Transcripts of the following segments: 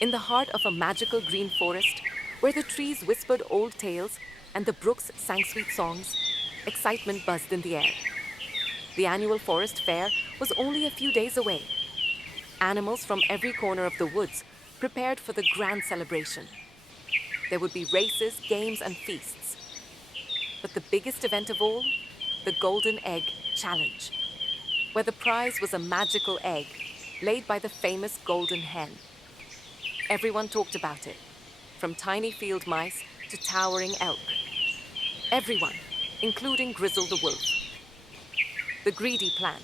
In the heart of a magical green forest, where the trees whispered old tales and the brooks sang sweet songs, excitement buzzed in the air. The annual forest fair was only a few days away. Animals from every corner of the woods prepared for the grand celebration. There would be races, games, and feasts. But the biggest event of all, the Golden Egg Challenge, where the prize was a magical egg laid by the famous golden hen. Everyone talked about it, from tiny field mice to towering elk. Everyone, including Grizzle the wolf. The greedy plan.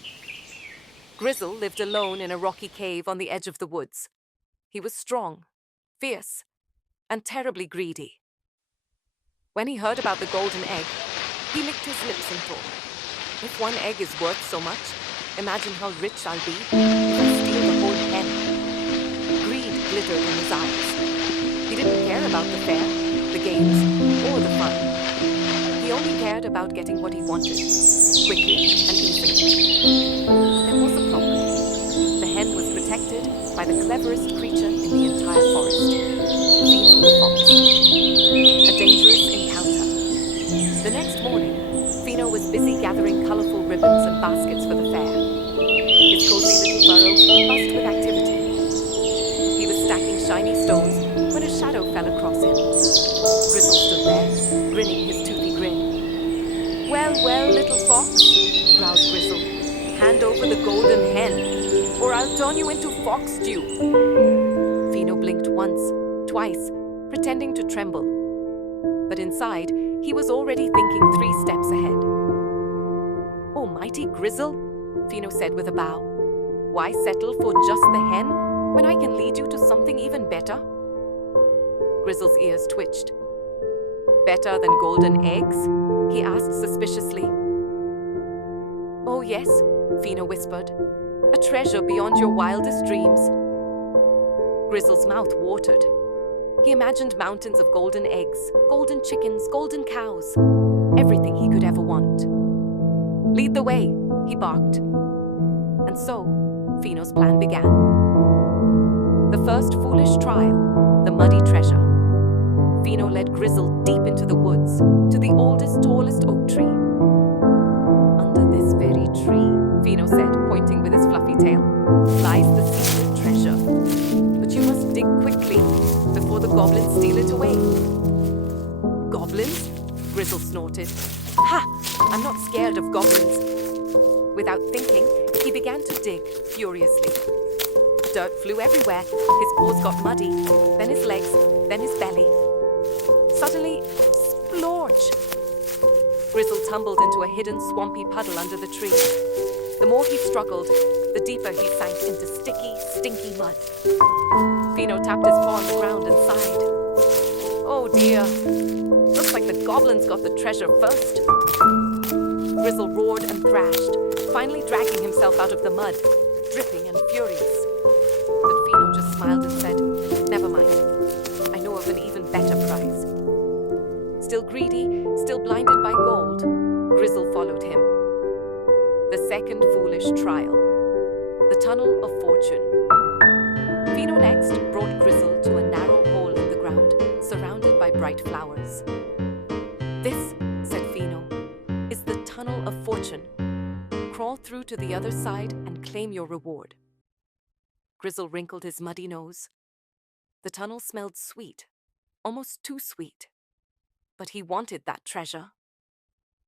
Grizzle lived alone in a rocky cave on the edge of the woods. He was strong, fierce, and terribly greedy. When he heard about the golden egg, he licked his lips and thought, if one egg is worth so much, imagine how rich I'll be if I steal the whole hen. Greed glittered in his eyes. He didn't care about the fair, the games, or the fun. He only cared about getting what he wanted, quickly and easily. There was a problem. The hen was protected by the cleverest creature in the entire forest, Fino the fox. A dangerous encounter. The next morning, Fino was busy gathering colorful ribbons and baskets for the fair. His cozy little burrow buzzed with activity. He was stacking shiny stones when a shadow fell across him. Grizzle stood there, grinning his toothy grin. Well, well, little fox, growled Grizzle. Hand over the golden hen, or I'll turn you into fox stew. Fino blinked once, twice, pretending to tremble. But inside, he was already thinking 3 steps ahead. Oh, mighty Grizzle, Fino said with a bow. Why settle for just the hen when I can lead you to something even better? Grizzle's ears twitched. Better than golden eggs? He asked suspiciously. Oh yes, Fino whispered. A treasure beyond your wildest dreams. Grizzle's mouth watered. He imagined mountains of golden eggs, golden chickens, golden cows, everything he could ever want. Lead the way, he barked. And so, Fino's plan began. The first foolish trial, the muddy treasure. Fino led Grizzle deep into the woods, to the oldest, tallest oak tree. Under this very tree, Fino said, pointing with his fluffy tail, lies the secret treasure. But you must dig quickly, before the goblins steal it away. Goblins? Grizzle snorted. Ha! I'm not scared of goblins. Without thinking, he began to dig furiously. Dirt flew everywhere. His paws got muddy, then his legs, then his belly. Suddenly, splorch! Grizzle tumbled into a hidden swampy puddle under the tree. The more he struggled, the deeper he sank into sticky, stinky mud. Fino tapped his paw on the ground and sighed. Oh dear, looks like the goblins got the treasure first. Grizzle roared and thrashed, finally dragging himself out of the mud, dripping and furious. But Fino just smiled and said, never mind, I know of an even better prize. Still greedy, still blinded by gold, Grizzle followed him. The second foolish trial, the tunnel of fortune. Fino next brought Grizzle to a narrow hole in the ground, surrounded by bright flowers. This, said Fino, is the tunnel of fortune. Crawl through to the other side and claim your reward. Grizzle wrinkled his muddy nose. The tunnel smelled sweet, almost too sweet. But he wanted that treasure.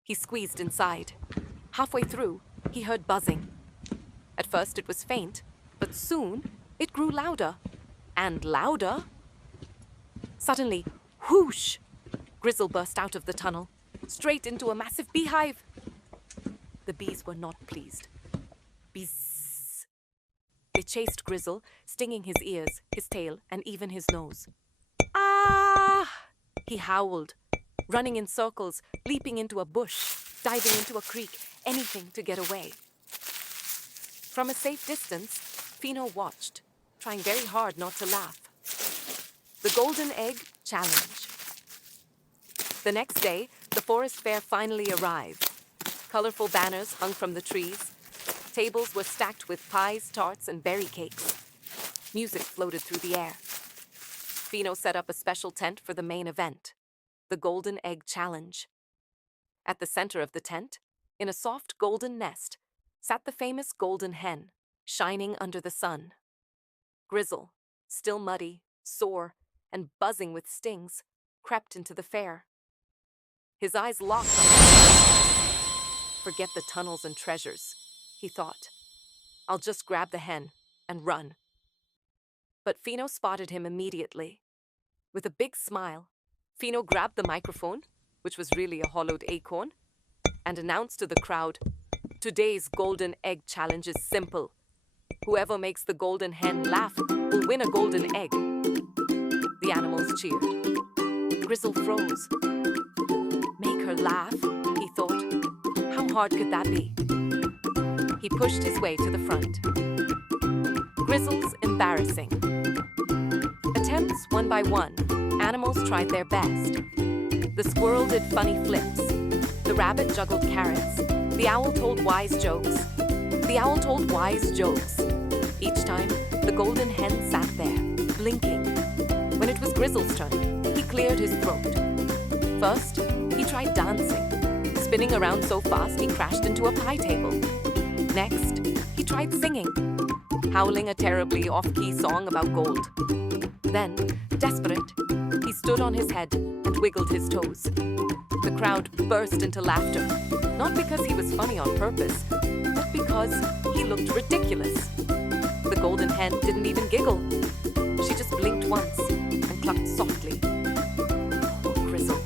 He squeezed inside. Halfway through, he heard buzzing. At first it was faint, but soon it grew louder and louder. Suddenly, whoosh! Grizzle burst out of the tunnel, straight into a massive beehive. The bees were not pleased. Bzzz. They chased Grizzle, stinging his ears, his tail, and even his nose. Ah! He howled, running in circles, leaping into a bush, diving into a creek, anything to get away. From a safe distance, Fino watched, trying very hard not to laugh. The Golden Egg Challenge. The next day, the forest fair finally arrived. Colorful banners hung from the trees. Tables were stacked with pies, tarts, and berry cakes. Music floated through the air. Fino set up a special tent for the main event, the Golden Egg Challenge. At the center of the tent, in a soft golden nest, sat the famous golden hen, shining under the sun. Grizzle, still muddy, sore, and buzzing with stings, crept into the fair. His eyes locked on. Forget the tunnels and treasures, he thought. I'll just grab the hen and run. But Fino spotted him immediately. With a big smile, Fino grabbed the microphone, which was really a hollowed acorn, and announced to the crowd, "Today's Golden Egg Challenge is simple. Whoever makes the golden hen laugh will win a golden egg." The animals cheered. Grizzle froze. Make her laugh, he thought. How hard could that be? He pushed his way to the front. Grizzle's embarrassing. Attempts one by one, animals tried their best. The squirrel did funny flips. The rabbit juggled carrots. The owl told wise jokes. The owl told wise jokes. Each time, the golden hen sat there, blinking. When it was Grizzle's turn, he cleared his throat. First, he tried dancing, spinning around so fast he crashed into a pie table. Next, he tried singing, howling a terribly off-key song about gold. Then, desperate, he stood on his head and wiggled his toes. The crowd burst into laughter, not because he was funny on purpose, but because he looked ridiculous. The golden hen didn't even giggle. She just blinked once and clucked softly. Poor Grizzle.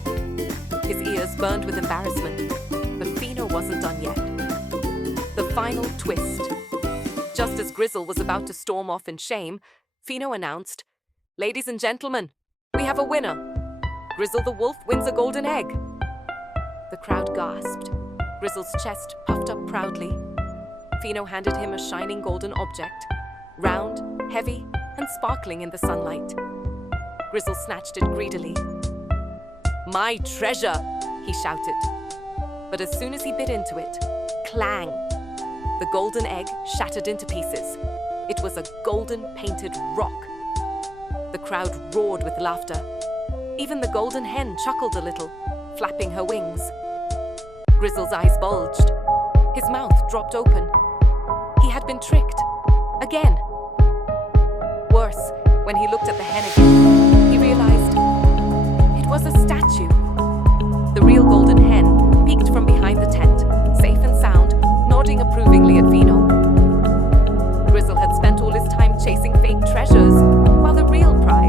His ears burned with embarrassment, but Fino wasn't done yet. The final twist. Just as Grizzle was about to storm off in shame, Fino announced, "Ladies and gentlemen, we have a winner. Grizzle the wolf wins a golden egg." The crowd gasped. Grizzle's chest puffed up proudly. Fino handed him a shining golden object, round, heavy, and sparkling in the sunlight. Grizzle snatched it greedily. "My treasure!" he shouted. But as soon as he bit into it, clang! The golden egg shattered into pieces. It was a golden painted rock. The crowd roared with laughter. Even the golden hen chuckled a little, flapping her wings. Grizzle's eyes bulged. His mouth dropped open. He had been tricked. Again. Worse, when he looked at the hen again, he realized it was a statue. The real golden hen peeked from behind the tent, safe and sound, nodding approvingly at Fino. Grizzle had spent all his time chasing fake treasures, while the real prize